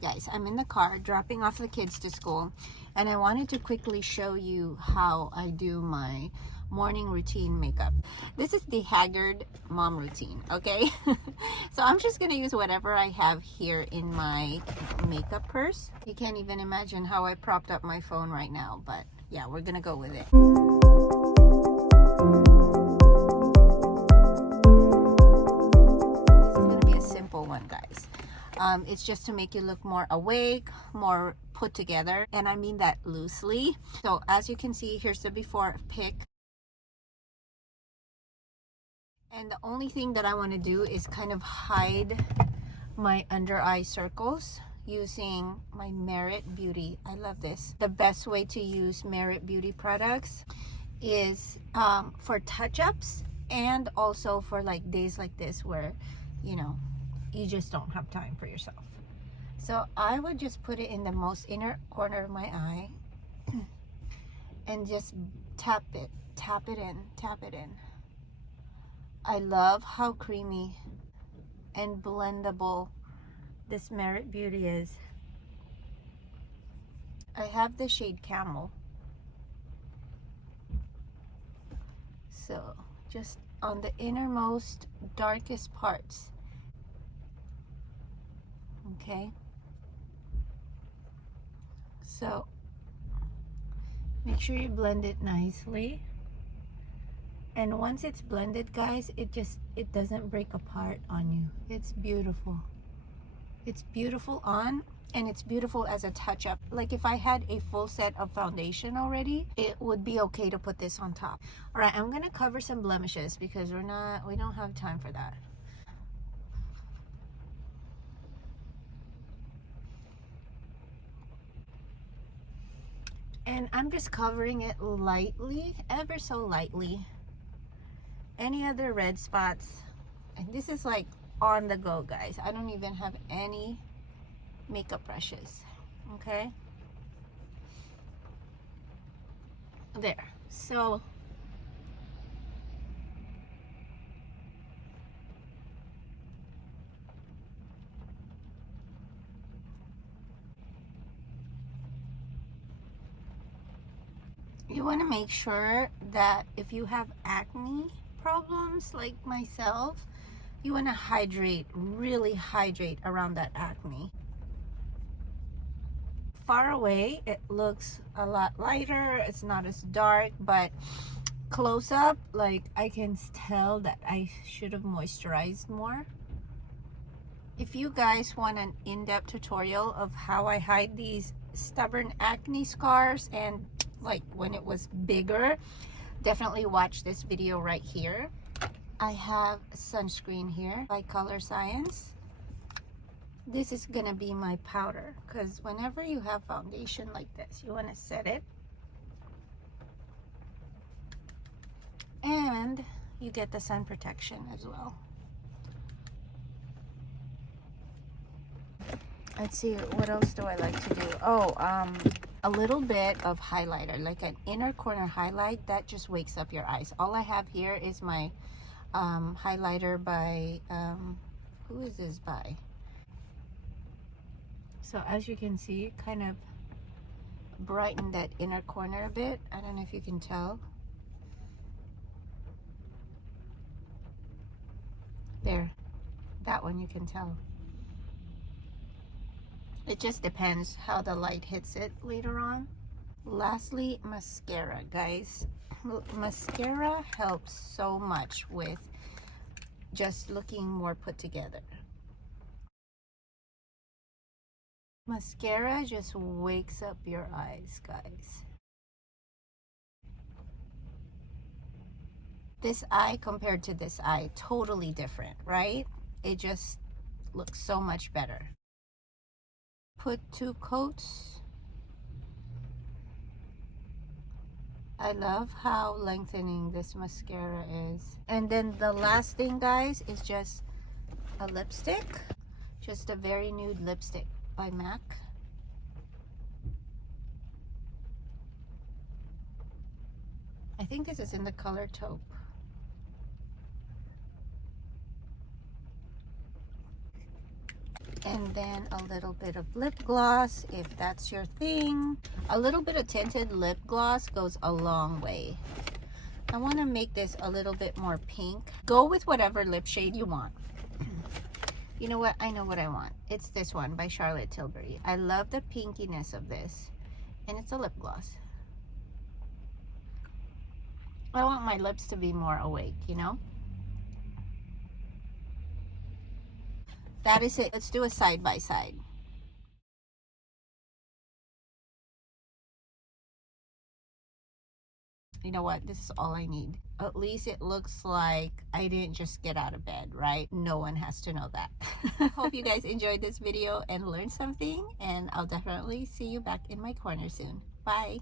guys, I'm in the car dropping off the kids to school, and I wanted to quickly show you how I do my morning routine makeup. This is the haggard mom routine, okay? So I'm just gonna use whatever I have here in my makeup purse. You can't even imagine how I propped up my phone right now, but yeah, we're gonna go with it. This is gonna be a simple one, guys. It's just to make you look more awake, more put together, and I mean that loosely. So as you can see, here's the before pic. And the only thing that I want to do is kind of hide my under eye circles using my Merit Beauty. I love this. The best way to use Merit Beauty products is for touch-ups, and also for like days like this where, you know, you just don't have time for yourself. So I would just put it in the most inner corner of my eye and just tap it in. I love how creamy and blendable this Merit Beauty is. I have the shade Camel. So just on the innermost darkest parts. Okay. So make sure you blend it nicely. And once it's blended, guys, it doesn't break apart on you. It's beautiful. It's beautiful on, and it's beautiful as a touch-up. Like if I had a full set of foundation already, it would be okay to put this on top. All right, I'm gonna cover some blemishes because we don't have time for that. And I'm just covering it lightly, ever so lightly. Any other red spots, and this is like on the go, guys. I don't even have any makeup brushes. Okay, there. So you want to make sure that if you have acne problems like myself, you want to hydrate, really hydrate around that acne. Far away it looks a lot lighter, it's not as dark, but close up, like I can tell that I should have moisturized more. If you guys want an in-depth tutorial of how I hide these stubborn acne scars and like when it was bigger, definitely watch this video right here. I have sunscreen here by Color Science. This is gonna be my powder, because whenever you have foundation like this, you want to set it and you get the sun protection as well. Let's see, what else do I like to do? Oh, a little bit of highlighter, like an inner corner highlight that just wakes up your eyes. All I have here is my highlighter by who is this by? So as you can see, kind of brighten that inner corner a bit. I don't know if you can tell. There, that one you can tell. It just depends how the light hits it later on. Lastly, mascara, guys. Mascara helps so much with just looking more put together. Mascara just wakes up your eyes, guys. This eye compared to this eye, totally different, right? It just looks so much better. Put 2 coats. I love how lengthening this mascara is. And then the last thing, guys, is just a lipstick. Just a very nude lipstick by MAC. I think this is in the color taupe. And then a little bit of lip gloss, if that's your thing. A little bit of tinted lip gloss goes a long way. I want to make this a little bit more pink. Go with whatever lip shade you want. You know what? I know what I want. It's this one by Charlotte Tilbury. I love the pinkiness of this. And it's a lip gloss. I want my lips to be more awake, you know? That is it. Let's do a side by side. You know what? This is all I need. At least it looks like I didn't just get out of bed, right? No one has to know that. Hope you guys enjoyed this video and learned something, and I'll definitely see you back in my corner soon. Bye.